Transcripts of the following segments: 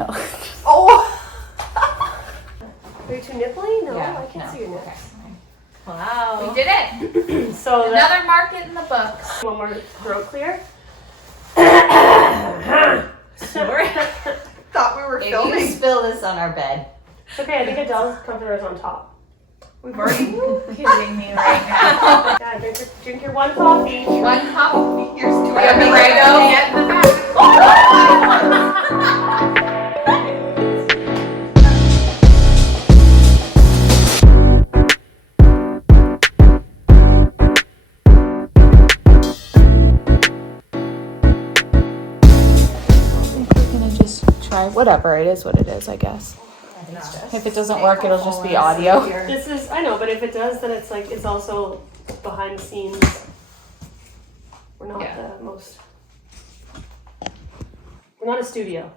No. Oh! Are you too nipply? No, Yeah, I can't see your nips. Okay. Wow. We did it. So Another market in the books. one more throat clear. Sorry. Thought we were If filming. you spill this on our bed. It's okay, I think Adele's comforter is on top. We've already. Kidding me right now. Yeah, drink your one coffee. One cup. Here's two. Are we ready to go get in the back? Whatever, it is what it is, I guess. If it doesn't work, it'll just be audio. This is, I know, but if it does, then it's like, it's also behind the scenes. We're not the most, we're not a studio.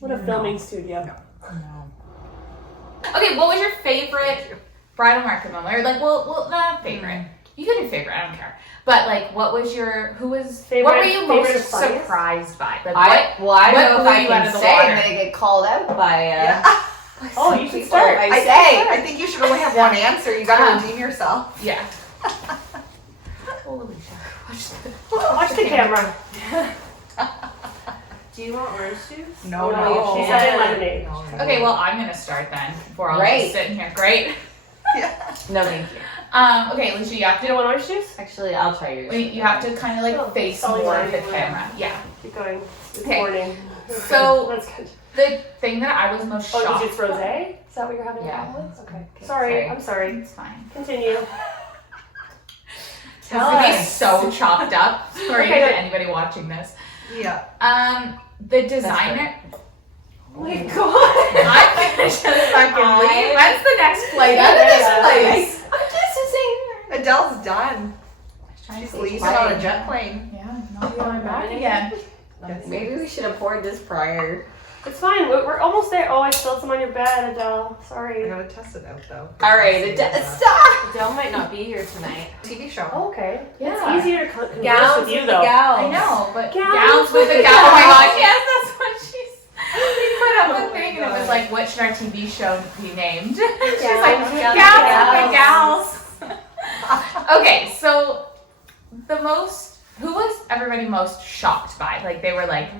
We're not a filming studio. Okay, what was your favorite bridal market moment? Or like, well, not favorite. You can do favorite, I don't care. But like, what was your, what were you most surprised by? Like, I don't know if I blew you out can of the say water? I'm gonna get called out by Oh, you should start. I think you should only have one answer. You gotta redeem yourself. Yeah. Oh, Alicia, Watch the camera. Do you want orange juice? No. She said lemonade. Okay, well, I'm gonna start then before I'll just sit in here. Great. Yeah. No, thank you. Okay, Alicia, you have You to. don't want orange juice? Actually, I'll try yours. Wait, you have to kind of like face Sully more of the line. camera. Yeah. Keep going. It's Okay. morning. So- That's good. The thing that I was most Oh, shocked. is it rosé? Is that what you're having? Yeah. a problem with? Okay. Sorry. I'm sorry. It's fine. Continue. It's gonna be so chopped up. Sorry Okay, to anybody watching this. Yeah. The designer. Oh my god. I'm gonna just fucking leave. When's the next flight out of this place? I'm just saying. Adele's done. She's to leaving say on a jet plane. Yeah, not going back again. Maybe we should have poured this prior. It's fine. We're almost there. Oh, I spilled some on your bed, Adele. I Sorry. gotta test it out though. All right, stop. Adele might not be here tonight. TV show. Oh, okay. Yeah. It's easier to converse Gowns with you with though. the gals. I know, but Gowns gowns with with the the gals. Oh my gals. gosh, yes, that's what she's. We put up a thing and it was like, what should our TV show be named? She's like, Gowns with gowns with the gals. Okay, so who was everybody most shocked by? Like they were like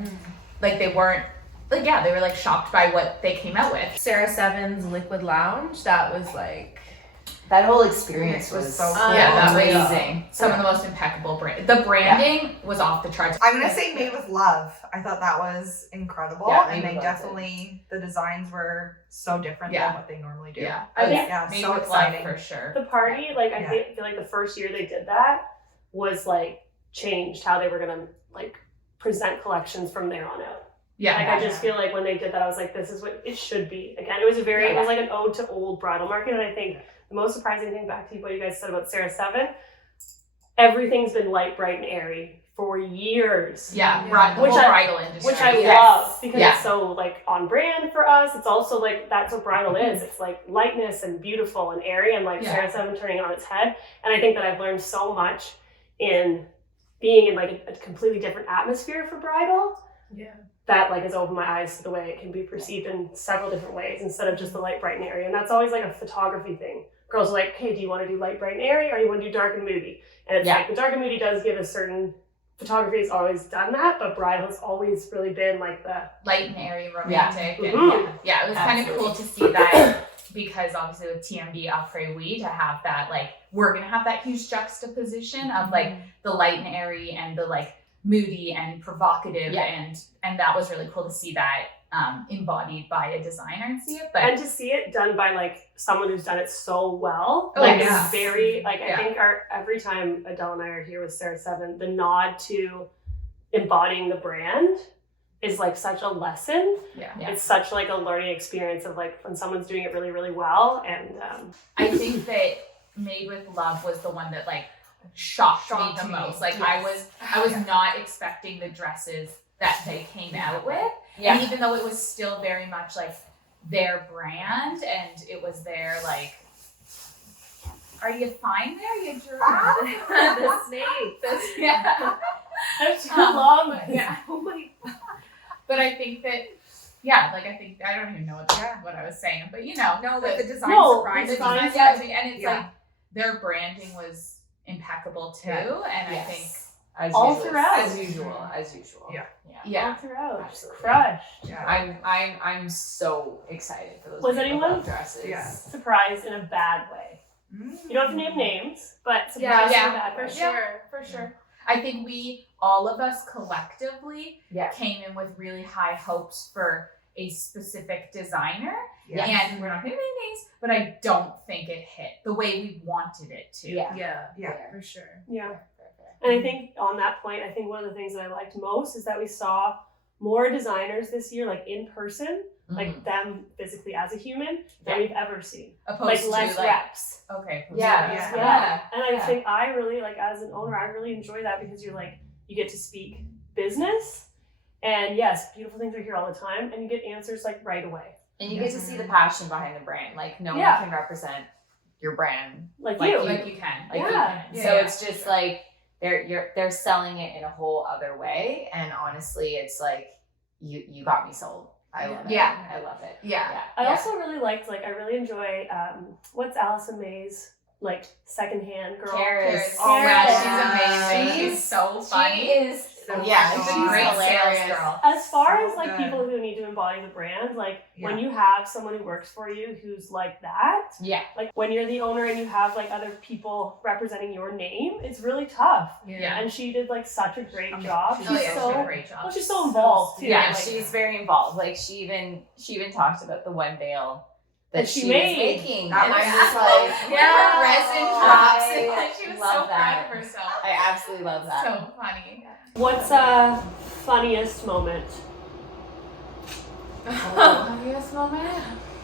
they weren't, like they were like shocked by what they came out with. Sarah Seven's Liquid Lounge. That was like. That whole experience was so cool. Yeah, that was amazing. some of the most impeccable the branding was off the charts. I'm gonna say Made with Love. I thought that was incredible, Yeah, and Made they with Love definitely the designs were so different than what they normally do. Yeah, I think Made so with exciting. Love for sure. the party, like I feel like the first year they did that was like changed how they were gonna like present collections from there on out. Yeah, Like I just feel like when they did that, I was like, this is what it should be. Again, it was it was like an ode to old bridal market, and I think the most surprising thing back to what you guys said about Sarah Seven, everything's been light, bright, and airy for years. yeah, the Which whole I- bridal industry. Which I Yes. love because Yeah. it's so like on brand for us. It's also like that's what bridal is. It's like lightness and beautiful and airy, and like Sarah Seven turning it on its head. And I think that I've learned so much in being in like a completely different atmosphere for bridal. Yeah. That like has opened my eyes to the way it can be perceived in several different ways instead of just the light, bright, and airy. And that's always like a photography thing. Girls are like, hey, do you want to do light, bright, and airy, or you want to do dark and moody? And it's like the dark and moody does give a certain photography has always done that, but bridal has always really been like the light and airy, romantic. Yeah. And it was kind of cool to see that because obviously with TMB Après Oui to have that like we're gonna have that huge juxtaposition of like the light and airy and the like moody and provocative and that was really cool to see that embodied by a designer and see it, but and to see it done by like someone who's done it so well. Oh, Like yeah. it's very like I think every time Adele and I are here with Sarah Seven, the nod to embodying the brand is like such a lesson. Yeah. It's such like a learning experience of like when someone's doing it really, really well. And I think that Made with Love was the one that like shocked me the most. Like I was not expecting the dresses that they came out with. Yeah. And even though it was still very much like their brand and it was their like, are you fine there? You giraffe? The snake. Yeah. that's too long. Yeah. But I think that Yeah, like I think I don't even know what I was saying, but you know, No, like the design No, surprised the me. design yeah. surprised me, and it's like their branding was impeccable too, and I think as all usual, throughout. as usual. yeah. All throughout. Absolutely. Crushed. Yeah. I'm so excited for those Was rainbow anyone- puff dresses. Yeah. Surprised in a bad way. You don't have to name names, but surprised in a bad way. For sure. I think all of us collectively Yeah. came in with really high hopes for a specific designer. Yeah. And we're not going to name names, but I don't think it hit the way we wanted it to. Yeah, Yeah. for sure. Yeah. And I think on that point, I think one of the things that I liked most is that we saw more designers this year, like in person, like them physically as a human, than we've ever seen. Opposed Like less to like, reps. okay. Yeah. Yeah. And I Yeah. think I really, like as an owner, I really enjoy that because you're like, you get to speak business. And yes, beautiful things are here all the time. And you get answers like right away. And you get to see the passion behind the brand. Like no Yeah. one can represent your brand Like Like you. you. Like you can. like Yeah. you can. Yeah, So yeah. it's just like they're selling it in a whole other way. And honestly, it's like you got me sold. I love it. Yeah. I love it. Yeah. I also really liked, like, I really enjoy, what's Allison May's, like, secondhand girl? Karis. Oh yeah, Karis. she's amazing. She's so She funny. is So yeah, she's she's a great hilarious. sales girl. As far So as, like, good. people who need to embody the brand, like, when Yeah. you have someone who works for you who's like that, Yeah. like, when you're the owner and you have, like, other people representing your name, it's really tough. Yeah. And she did, like, such a great job. Oh, She's yeah, she did a so, great job. well, she's so involved, too. Yeah, like, she's very involved. Like she even talked about the one veil that That she she made. was making. That And was I'm just just like, Yeah, her resin drops. I And she was so love proud that. of herself. I absolutely love that. So funny. What's funniest moment? Funniest moment?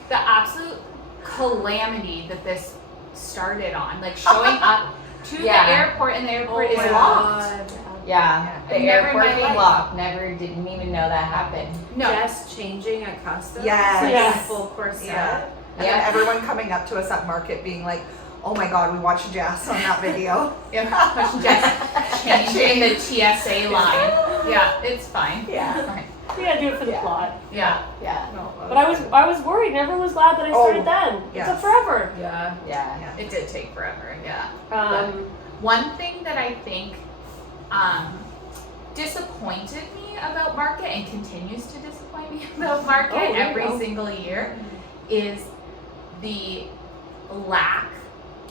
The absolute calamity that this started on. Like showing up to Yeah. the airport and the airport is my locked. Yeah, the Never in airport my being life. locked. Never didn't even know that happened. No. Jess changing at customs. Yes. Like Yes. full corset. Yeah. And Yeah. then everyone coming up to us at market being like, oh my god, we watched Jess on that video. Yeah. Just changing the TSA line. Yeah, it's fine. Yeah. It's fine. We gotta do it for the Yeah. plot. Yeah. Yeah, But I was worried, and everyone was glad that I started then. yes. It took forever. Yeah. yeah. It did take forever. Yeah. One thing that I think disappointed me about market and continues to disappoint me about market Oh, there you every go. single year is the lack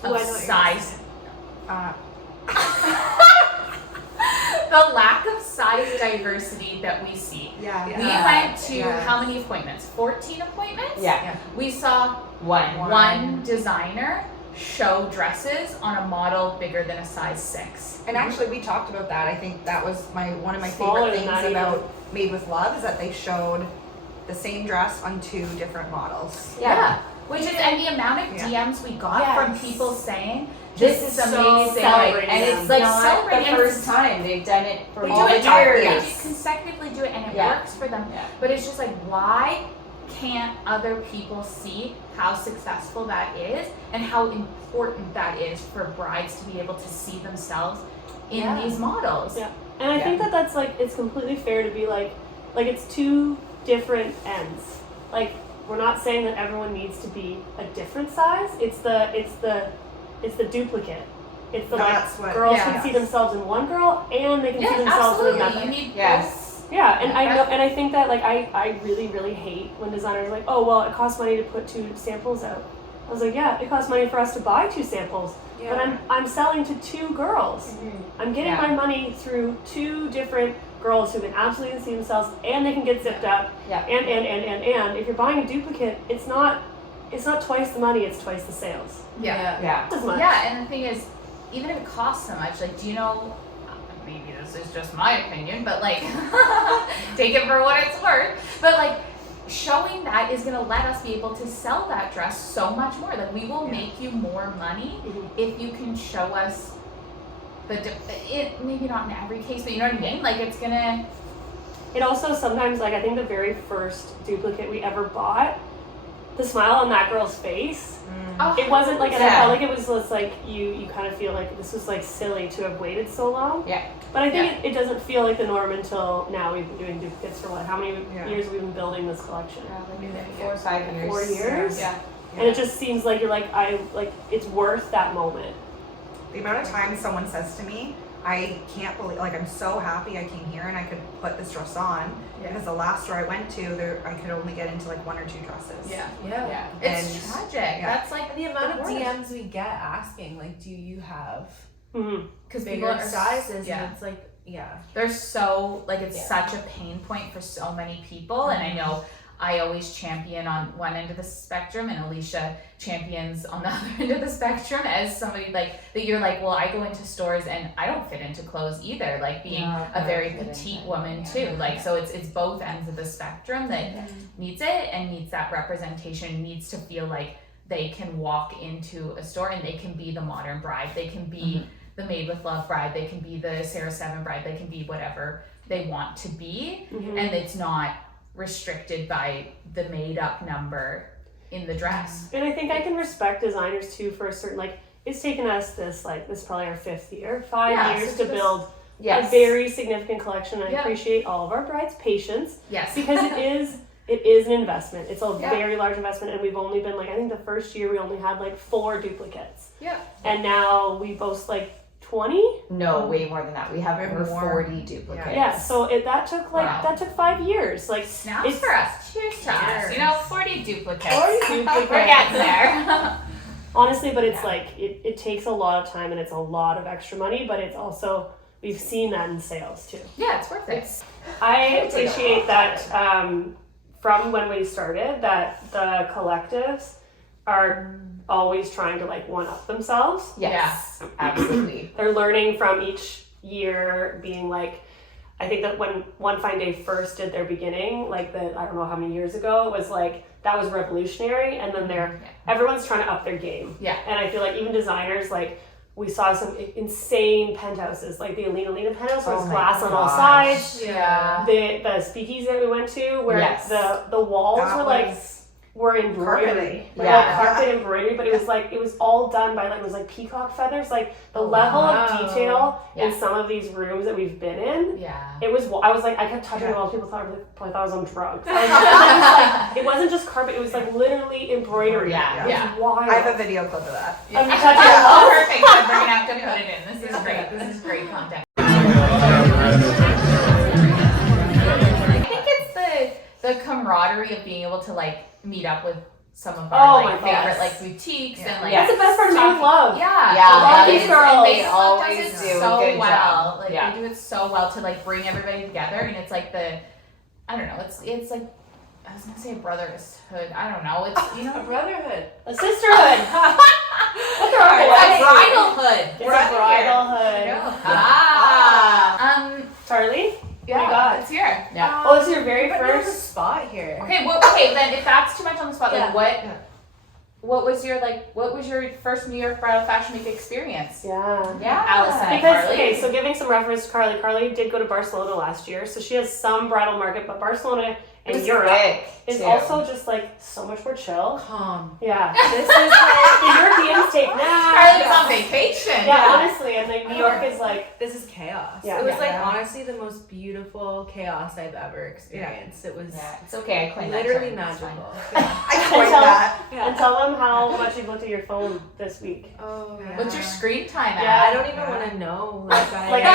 Oh, of I know what you're size. Uh, The lack of size diversity that we see. yeah. We Yeah. went to Yes. how many appointments? 14 appointments? Yeah. We saw One. one designer show dresses on a model bigger than a size 6. And actually, we talked about that. I think that was one of my Smaller favorite than that things even. about Made with Love is that they showed the same dress on 2 different models. Yeah. Which is, and the amount of Yeah. DMs we got from Yes. people saying, this is so amazing. celebrating and them. it's like Not celebrating the the first first time they've done it for They all do the it every years. They consecutively do it and it Yeah. works for them. Yeah. But it's just like, why can't other people see how successful that is and how important that is for brides to be able to see themselves in Yeah. these models? Yeah. And I think that that's like, it's completely fair to be like it's 2 different ends. Like, we're not saying that everyone needs to be a different size. It's the duplicate. It's the That's what- girls yeah. can see themselves in one girl and they can see Yeah, themselves in absolutely. another. You need Yes. both. Yeah, and I know, and I think that like I really, really hate when designers are like, oh well, it costs money to put 2 samples out. I was like, yeah, it costs money for us to buy 2 samples, but I'm selling to 2 girls. I'm getting Yeah. my money through 2 different girls who can absolutely see themselves and they can get zipped up. Yeah. And if you're buying a duplicate, it's not twice the money, it's twice the sales. Yeah. Yeah. As much. Yeah, and the thing is, even if it costs so much, like, do you know, maybe this is just my opinion, but like, take it for what it's worth, but like, showing that is going to let us be able to sell that dress so much more. Like, we will make you more money Mhm. if you can show us it maybe not in every case, but you know what I mean? Like, it's gonna, It also sometimes, like, I think the very first duplicate we ever bought, the smile on that girl's face, it wasn't like, and I Yeah. felt like it was just like, you kind of feel like this was like silly to have waited so long. Yeah. But I think it doesn't feel like the norm until now. We've been doing duplicates for what? How many years have we been building this collection? 4 or 5 years. 4 years? Yeah. And it just seems like you're like, it's worth that moment. The amount of times someone says to me, I can't believe, like, I'm so happy I came here and I could put this dress on. Because the last store I went to, I could only get into like 1 or 2 dresses. Yeah. It's tragic. That's like And the amount of worst. DMs we get asking, like, do you have because people bigger are sizes? And it's like, they're so like it's such a pain point for so many people, and I know I always champion on one end of the spectrum, and Alicia champions on the other end of the spectrum as somebody like that. You're like, well, I go into stores and I don't fit into clothes either. Like being a very petite woman too. Like so, it's both ends of the spectrum that needs it and needs that representation. Needs to feel like they can walk into a store and they can be the modern bride. They can be the Made with Love bride. They can be the Sarah 7 bride. They can be whatever they want to be, and it's not restricted by the made up number in the dress. And I think I can respect designers too for a certain, like, it's taken us this is probably our 5th year, 5 years to build a very significant collection. And I appreciate all of our brides' patience. Yes. Because it is an investment. It's a very large investment, and we've only been like, I think the first year we only had like 4 duplicates. Yeah. And now we boast like 20? No, way more than that. We have over 40 duplicates. Yeah, so that took 5 years. Like Snaps for us. Cheers to us. You know, 40 duplicates. 40 duplicates. We're getting there. Honestly, but it's like it takes a lot of time and it's a lot of extra money, but it's also, we've seen that in sales too. Yeah, it's worth it. I appreciate that from when we started, that the collectives are always trying to like one up themselves. Yes, absolutely. They're learning from each year, being like, I think that when One Fine Day first did their beginning, like I don't know how many years ago, it was like, that was revolutionary, and then everyone's trying to up their game. Yeah. And I feel like even designers, like, we saw some insane penthouses, like the Alina penthouse was glass on all sides. Yeah. The speakeasy that we went to, where the walls were embroidery. Carpet embroidery, but it was all done by it was like peacock feathers. Like the level of detail in some of these rooms that we've been in. Yeah. I was like, I kept touching the walls. People probably thought I was on drugs. It wasn't just carpet. It was like literally embroidery. Yeah. It was wild. I have a video clip of that. Of you touching the Oh, walls? perfect. We're gonna have to put it in. This is great. This is great content. I think it's the camaraderie of being able to like meet up with some of our favorite like boutiques and like that's the best part of Made with Love. Love these girls. They always does it do a so good well. job. Like they do it so well to like bring everybody together, and it's like I don't know. It's like I was gonna say a brotherhood. I don't know. It's a brotherhood. A sisterhood. it's a bridalhood. It's a bridalhood. Karley? Yeah, What do you got? it's here. Yeah. Oh, it's your very But there's a first. spot here. Okay, then if that's too much on the spot, Yeah. like what was your first New York Bridal Fashion Week experience? Yeah. Allison and Because, Karley. okay, so giving some reference to Karley. Karley did go to Barcelona last year, so she has some bridal market, but Barcelona and Europe is also just like so much more chill. Calm. Yeah. This is like, The Europeans take naps. Karley's on vacation. Yeah, honestly, and like New York is like, this is chaos. Yeah. It was Yeah. like honestly the most beautiful chaos I've ever experienced. It was It's okay. I claim that literally term. It's fine. magical. I coined that. and tell them how much you've looked at your phone this week. Oh yeah. What's your screen time at? Yeah, I don't even want to know. Like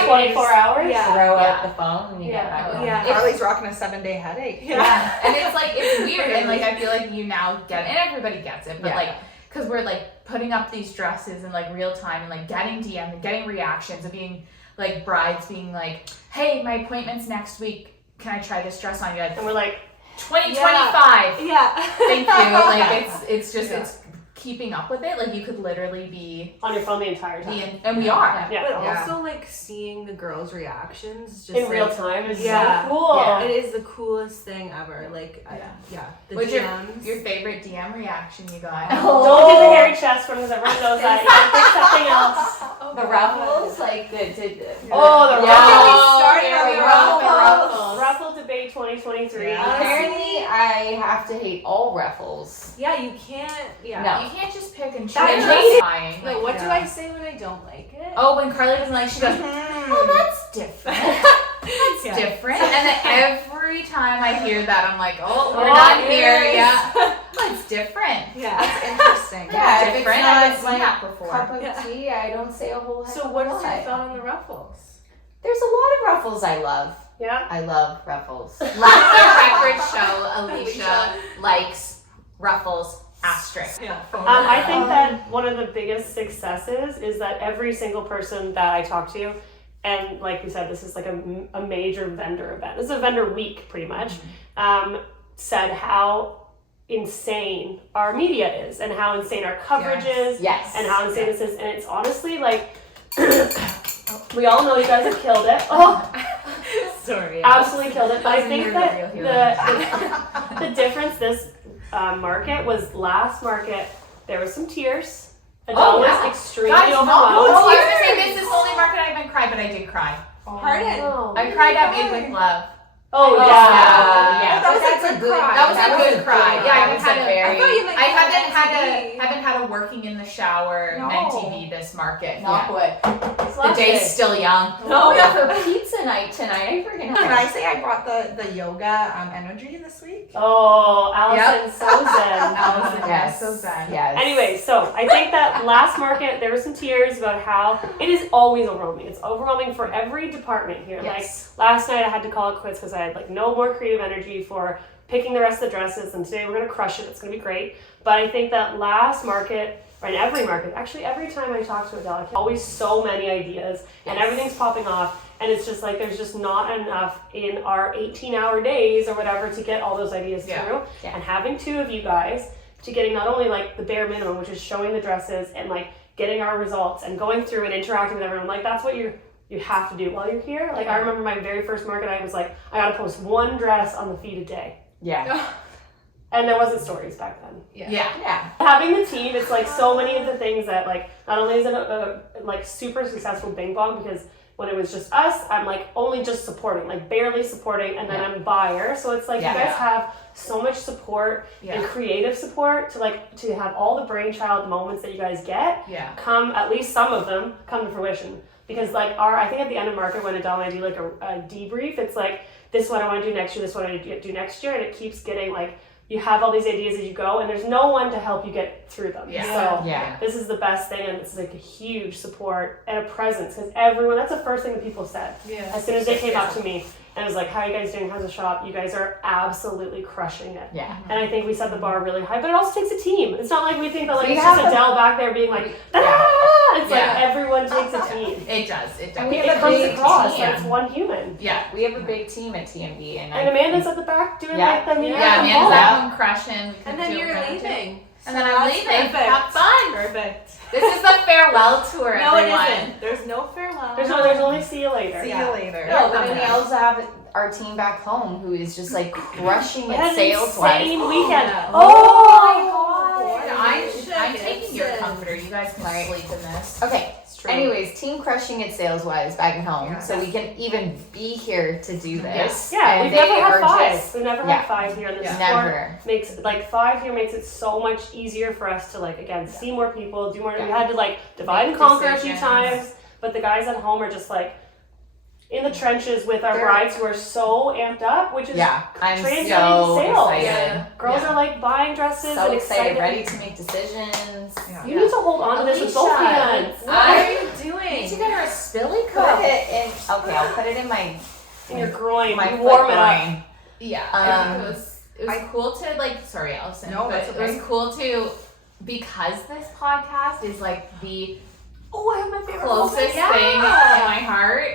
24 hours? Yeah. Throw out the phone and you get back on. Yeah. Karley's rocking a 7-day headache. Yeah. And it's like, it's weird. And like, I feel like you now get it, and everybody gets it, but like, cause we're like putting up these dresses in like real time and like getting DM and getting reactions of being like brides being like, hey, my appointment's next week. Can I try this dress on you? Like, And we're like, 2025. Yeah. Thank you. Like it's just, it's keeping up with it. Like you could literally be on your phone the entire time. and we are. Yeah. But also like seeing the girls' reactions just In real time is Yeah. so cool. Yeah. It is the coolest thing ever. Like the What's DMs. your favorite DM reaction you got? Don't do the hairy chest one because everyone knows that. You can pick something else. The ruffles, like the Oh, the ruffles. Ruffle debate 2023. Yeah. Apparently, I have to hate all ruffles. Yeah, you can't. Yeah. No. You can't just pick and choose. That It's is- trying. No, what do I say when I don't like it? Oh, when Karley doesn't like, she goes, oh, different. That's Yeah. different. And then every time I hear that, I'm like, oh, we're Oh, not here. yes. Yeah. It's different. Yeah. That's interesting. Yeah, if it's different. I not haven't seen like that before. cup of Yeah. tea, I don't say a whole heck So of a what is lot. your thought on the ruffles? There's a lot of ruffles I love. Yeah. I love ruffles. Let the record show Alicia likes ruffles, asterisk. Yeah. I think that one of the biggest successes is that every single person that I talk to, and like we said, this is like a major vendor event. This is a vendor week, pretty much. Said how insane our media is, and how insane our coverage is, Yes. and how insane this is. And it's honestly like, we all know you guys have killed it. Oh, Sorry. absolutely killed it. But I Wasn't think your that real the difference this market was last market. There was some tears. Adele was extremely Guys, overwhelmed. I was gonna say this is the only market I haven't cried, but I did cry. Pardon? Oh. I cried at Made with Love. Oh, yeah. yeah. That was That's a good cry. That was a good cry. Yeah, I That was had a a very. I thought you meant I MTV. haven't had a working in the shower No. MTV this market. Knock wood. The Last day's day. still young. Oh, yeah, for pizza night tonight. I freaking Can I say I brought the yoga energy this week? Oh, Allison, so zen. Allison, Yes. so sad. Yes. Anyway, so I think that last market there were some tears about how it is always overwhelming. It's overwhelming for every department here. Yes. Like last night I had to call it quits because I had like no more creative energy for picking the rest of the dresses, and today we're gonna crush it. It's gonna be great. But I think that last market, or in every market, actually every time I talk to Adele, always so many ideas and everything's popping off. And it's just like there's just not enough in our 18-hour days or whatever to get all those ideas through. Yeah. And having two of you guys to getting not only like the bare minimum, which is showing the dresses and like getting our results and going through and interacting with everyone, like that's what you have to do while you're here. Like I remember my very first market, I was like, I gotta post one dress on the feed a day. Yeah. And there wasn't stories back then. Yeah. Yeah. Having the team, it's like so many of the things that like, not only is it a like super successful Bing Bong, because when it was just us, I'm like only just supporting, like barely supporting, and then I'm buyer. So it's like you guys have so much support and creative support to have all the brainchild moments that you guys get come, at least some of them, come to fruition. Because like I think at the end of market when Adele and I do like a debrief, it's like, this is what I want to do next year, this is what I want to do next year, and it keeps getting like, you have all these ideas as you go, and there's no one to help you get through them. So this is the best thing, and this is like a huge support and a presence, because everyone, that's the first thing that people said. As soon as they came up to me, and it was like, how are you guys doing? How's the shop? You guys are absolutely crushing it. Yeah. And I think we set the bar really high, but it also takes a team. It's not like we think that like We it's just have Adele back there being like, ah! It's like Yeah. everyone takes a team. It does. It does. We It have a comes big across team. like it's one human. Yeah. We have a big team at TMB, and Amanda's at the back doing like the media Yeah, from Amanda's home. at home crushing. And then you're leaving. And then I'm leaving. Perfect. Have fun. Perfect. This is the farewell tour, No, it everyone. isn't. There's no farewell. There's only see you later. See you later. No, but then we also have our team back home who is just like crushing We it had an sales wise. insane weekend. Yeah. Oh my god. I'm taking your comforter. You guys can sleep in this. Okay. It's true. Anyways, team crushing it sales wise back at home, so we can even be here to do this. Yeah, and we've never they had are five. just- We've never yeah. had five here, and the support Never. makes like 5 here makes it so much easier for us to like again see more people, do more. We had to like divide and conquer a few decisions. times, but the guys at home are just like in the trenches with our They're- brides who are so amped up, which is Yeah, I'm translating so to sales. excited. Girls are like buying dresses So and excited, ready to make decisions. Yeah. You need to hold on to this with both Alicia. hands. What are you You doing? need to get her a spilly Put cup. it in. Okay, I'll put it in my In your groin, my you foot warm it up. groin. Yeah, I think Um, it was cool to like. Sorry, Allison. No, but that's it okay. was cool to because this podcast is like the Oh, I have my favorite closest moment. thing in my heart,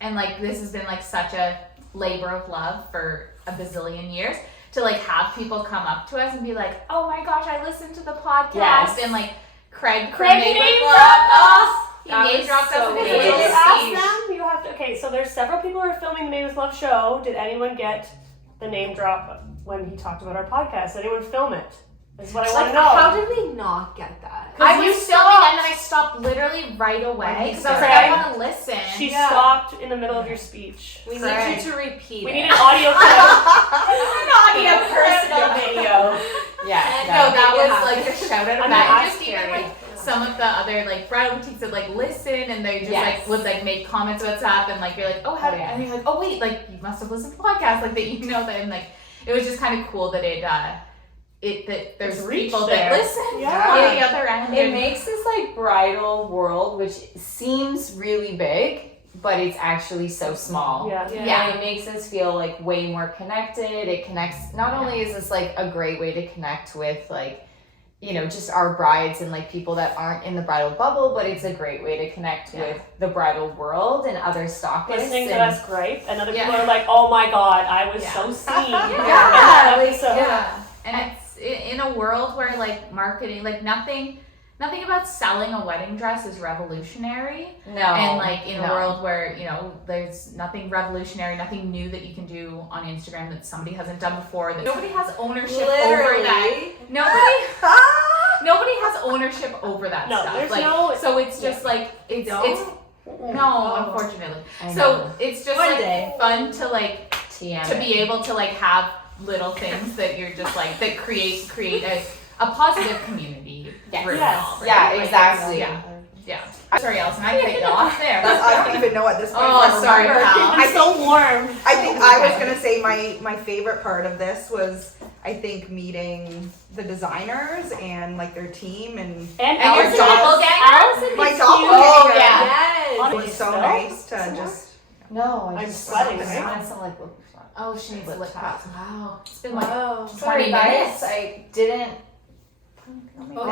and like this has been like such a labor of love for a bazillion years. To like have people come up to us and be like, "Oh my gosh, I listened to the podcast," Yes. and like Craig name Made dropped us. He That name was dropped so us in his good. Did little you ask speech. them? You have to. Okay, so there's several people who are filming the Made with Love show. Did anyone get the name drop when he talked about our podcast? Did anyone film it? This is what I want Like, to know. how did we not get that? I you was filming and then I stopped literally right away because I was like, Craig, I want to listen. She Yeah. stopped in the middle of your speech. We Craig. need you to repeat We it. need an audio clip. Not a personal video. Yeah. No, that you was have like a shout out I'm of that. not And just even scary. like some some of the other like bridal boutiques that like listen and they just like would like make comments about stuff and like you're like, oh, how did and you're like, oh wait, like you must have listened to podcasts like that, you know that, and like it was just kind of cool that that there's people that listen on the other end. It makes this like bridal world, which seems really big, but it's actually so small. Yeah. And it makes us feel like way more connected. It connects, not only is this like a great way to connect with like, you know, just our brides and like people that aren't in the bridal bubble, but it's a great way to connect with the bridal world and other stockists. Listening to us gripe, and other people are like, oh my god, I was so seen. And it's in a world where like marketing, like nothing about selling a wedding dress is revolutionary. No. And like in a world where, you know, there's nothing revolutionary, nothing new that you can do on Instagram that somebody hasn't done before, that nobody has ownership over that. Nobody has ownership over that stuff. There's like, so it's just like it's unfortunately. So it's just fun to like to be able to like have little things that you're just like that create a positive community. Exactly. Sorry, Allison, I cut you off there. I don't even know at this point. Oh, sorry, pal. I'm so warm. I think I was gonna say my favorite part of this was I think meeting the designers and like their team and your doppelganger. My doppelganger. Yeah. It was so nice to just. No, I'm sweating. I want some like lip gloss. Oh, she needs a lip gloss. Wow. It's been like 20 Sorry, minutes. guys. I didn't. There we go.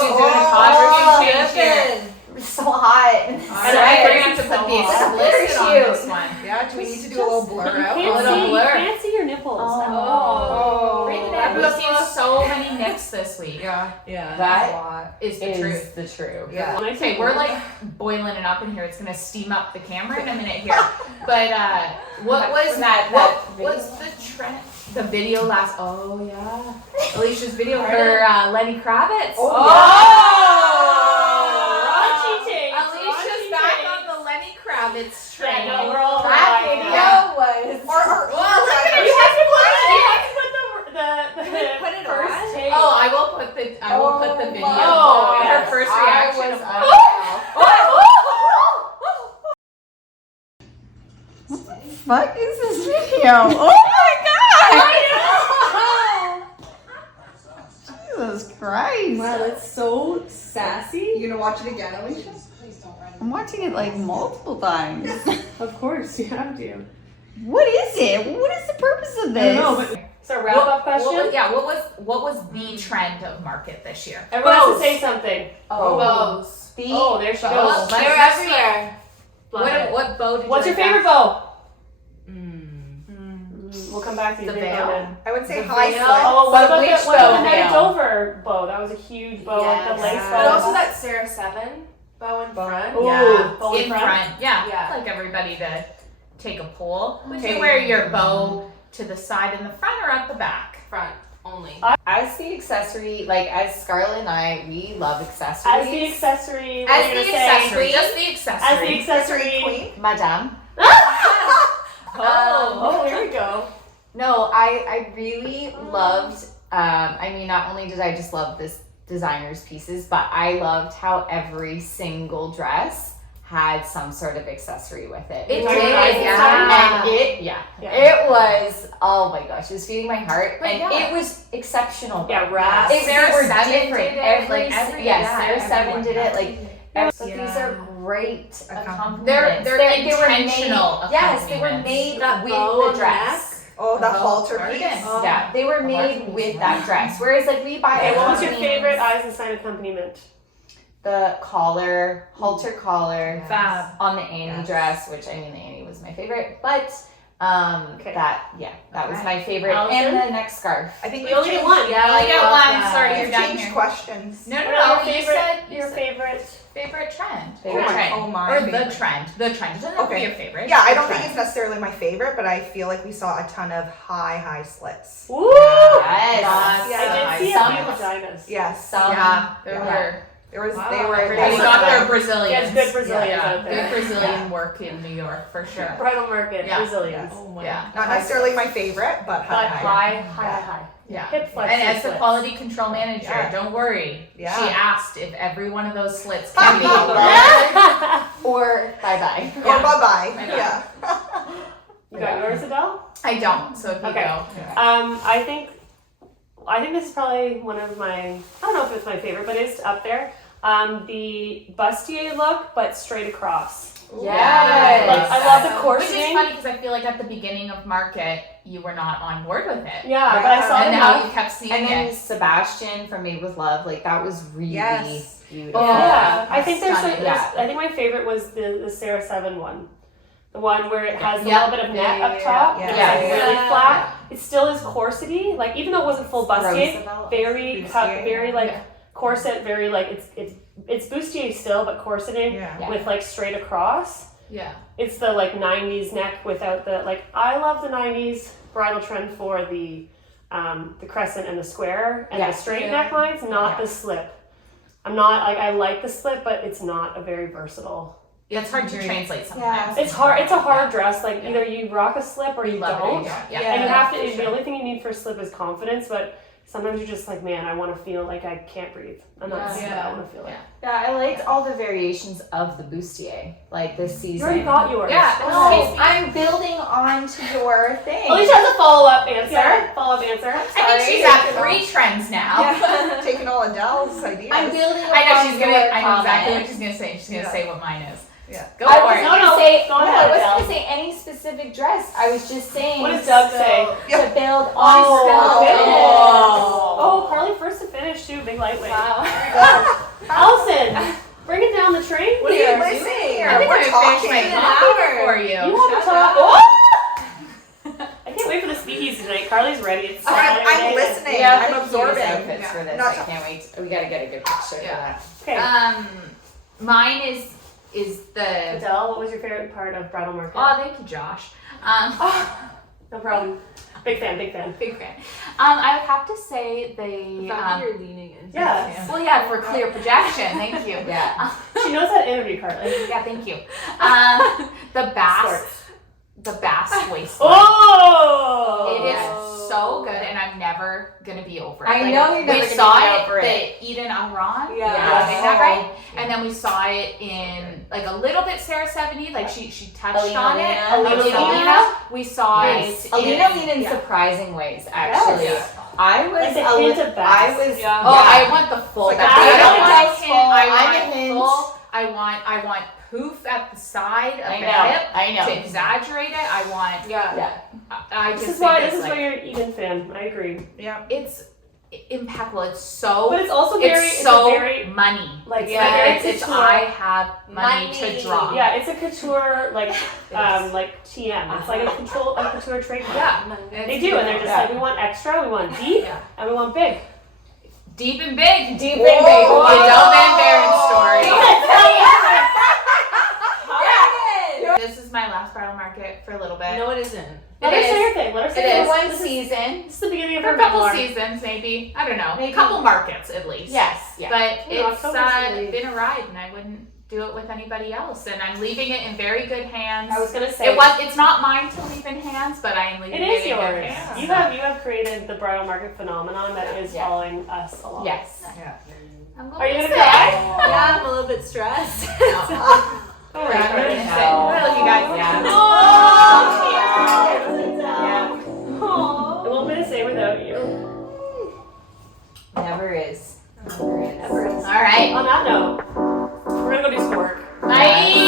She's doing a pod review change here. It's so hot. And we're going to have to put the explicit on this one. Yeah, do we need to do a little blur out? You can't see your nipples. Breathe it in. We've seen so many nips this week. Yeah. That is the truth. the truth. Yeah. Okay, we're like boiling it up in here. It's gonna steam up the camera in a minute here. But what was what's the trend? The video last. Oh yeah, Alicia's video. Her Lenny Kravitz. Alicia's back on the Lenny Kravitz train. That video was. You have to put the Put it first on? take. Oh, I will put the video. Oh, her yes. first reaction of Fuck is this video? Oh my god! Jesus Christ! Wow, that's so sassy. You gonna watch it again, Alicia? I'm watching it like multiple times. Of course, you have to. What is it? What is the purpose of I this? don't know, but so wrap up question. What was the trend of market this year? Everyone has to say something. Bows. Oh, there she Bows. goes. They're everywhere. What bow did What's you your like favorite best? bow? We'll come back to you. The Think veil? about it. I would say The high veil? slit. Oh, what about which the bow Night veil? Dover bow? That was a huge bow, like the lace But bow. also that Sarah 7 bow in front. Ooh, Yeah, bow in front. Yeah, Yeah. I'd like everybody to take a poll. Would Okay. you wear your bow to the side in the front or at the back? Front only. As the accessory, like as Scarlett and I, we love accessories. As the accessory. what As are you the gonna say? accessory, just the As the accessory. accessory. Queen. Madame. Oh, here we go. No, I really loved, I mean, not only did I just love this designer's pieces, but I loved how every single dress had some sort of accessory with it. It did, yeah. And it was, oh my gosh, it was feeding my heart. But and it was exceptional. Yeah, wraps. They Sarah were 7 different. did it, Every, like Sarah 7 everyone did it. Like, so Yeah. these are great accompaniments. They're They were made- intentional Yes, they were accompaniments. made That with bow on the the dress. Oh, the Oh, halter cardigan. piece. Oh. Yeah, they were made with that dress. Whereas, like, we buy Okay, what was your accompaniments- favorite eyes and sign accompaniment? The collar, halter collar Fab. on the Annie Yes. dress, which I mean the Annie was my favorite, but Okay. that was my favorite. Allison? And the neck scarf. I think We only get one. Yeah, I get love one. that. Sorry, We've you're done changed here. questions. No, What no, are you your said favorite? Your favorite. favorite trend. Favorite trend. Oh, my or favorite. the trend. The trend. It doesn't have to be Okay. your favorite. Yeah, I The don't think trend. it's necessarily my favorite, but I feel like we saw a ton of high slits. Woo! Yes. I did see a Some- few vaginas. Yes. Some, Yeah, there Yeah. were. There was, Wow, they were. They got their Brazilians. Yeah, it's good Brazilians out Good there. Brazilian work in New York for sure. Bridal market, Yeah. Brazilians. Oh my Yeah. Not necessarily my favorite, but But high. high. Yeah. Hip flex. And as the quality control manager, Yeah. don't worry. Yeah. She asked if every one of those slits can be lowered. Or bye-bye. Or bye-bye. I know. Yeah. You got yours, Adele? I don't, so if you Okay. go. I think this is probably one of my, I don't know if it's my favorite, but it's up there. The bustier look, but straight across. Yes. Like, I love the Which is corseting. funny because I feel like at the beginning of market, you were not on board with it. Yeah, but I saw And it now now. you kept seeing And then it. Sebastian from Made with Love, like that was really Yes. beautiful. Yeah, I think there's, Stunning. I think my favorite was the Sarah 7 one. The one where it has a Yeah. little bit of net Yeah, up top. yeah, and yeah. it's really Yeah. flat. It still is corsety. Like, even though it wasn't full bustier, Roosevelt. very Bustier, very like yeah. corset, very like it's bustier still, but corseting Yeah. with like straight across. Yeah. It's the like 90s neck without the like. I love the 90s bridal trend for the crescent and the square and Yeah. the straight Yeah. necklines, not the slip. I'm not like, I like the slip, but it's not a very versatile. Yeah, it's hard to translate sometimes. It's hard. It's a hard dress. Like, either you rock a slip or you love it or don't. you don't. Yeah. And you have to. for The sure. only thing you need for a slip is confidence. But sometimes you're just like, man, I want to feel like I can't breathe, and that's what I want to feel like. Yeah, I liked all the variations of the bustier, like this season. You already got yours. Yeah. Oh, I'm building on to your thing. Alicia has a follow-up answer. Yeah. Follow-up answer. I think she's at 3 trends now. Taking all Adele's ideas. I'm building I know on she's your gonna. I know comment. exactly what she's gonna say. She's gonna Yeah. say what mine is. Yeah. Go I for was it. gonna No, say, go ahead, I wasn't Adele. gonna say any specific dress. I was just saying. What does Doug say? To build on. Oh, Karley first to finish too. Big lightweight. Wow. Allison, bring it down the train. What are you listening here? I think We're I finished talking. my an coffee hour. for you. You have to Shut talk. up. I can't wait for the speakeasy tonight. Karley's ready. It's I'm Saturday. listening. Yeah, I'm I'm absorbing. outfits for this. Not I can't wait. We gotta get a good picture Yeah. for Okay. Mine is the. Adele, what was your favorite part of bridal market? Oh, thank you, Josh. No problem. Big fan. Big fan. I would have to say The the. fact that you're leaning into Yes. Well, yeah, for clear projection. Thank you. that. Yeah. She knows how to interview, Karley. Yeah, thank you. The bass waistline. Oh! It is yes. so good, and I'm never gonna be over it. I know you're never we gonna saw be it over it. the Eden Aron. Yeah. Is that right? And then we saw it in like a little bit Sarah 70, like she touched Alina on it. Lina. Alina. We saw Yes. it. Alina leaned in surprising ways, actually. Yes. I was Like a hint of bass. I was. Yeah. Oh, I want the full It's back. like a I don't bass want full. hint. I I'm a want hint. full. I want poof at the side of I the know. hip I know. to exaggerate it. I want. Yeah. Yeah. I This just is think why it's this is like, why you're an Eden fan. I agree. Yeah. it's impeccable. It's so. But it's also very it's so a very money. like It's yeah, like, very it's couture. I have money to Money. draw. Yeah, it's a couture like Yes. like TM. It's like a couture trade. Yeah. They do, and they're just like, we want extra, we want deep, Yeah. and we want big. Deep and big. Deep Whoa. and big. Whoa. Adele Van Baron story. Yeah. This is my last bridal market for a little bit. No, it isn't. Let It her say is. her thing. Let her say It her is. thing. One This is- season. This is the beginning of For her a couple memoir. seasons, maybe. I don't know. Maybe. A couple markets at least. Yes. Yeah. But Yeah, it's October's really- been a ride, and I wouldn't do it with anybody else. And I'm leaving it in very good hands. I was gonna say It's not mine to leave in hands, but I am leaving it it is in good yours. hands. You have created the bridal market phenomenon that is Yeah. following us along. Yes. I'm Are you gonna miss cry? it. Yeah, I'm a little bit stressed. Oh, Yeah, I'm gonna right. miss it. I love you guys. Yeah. Oh, it won't be the same without you. Never is. Never is. All right. On that note, we're gonna go do some work. Bye.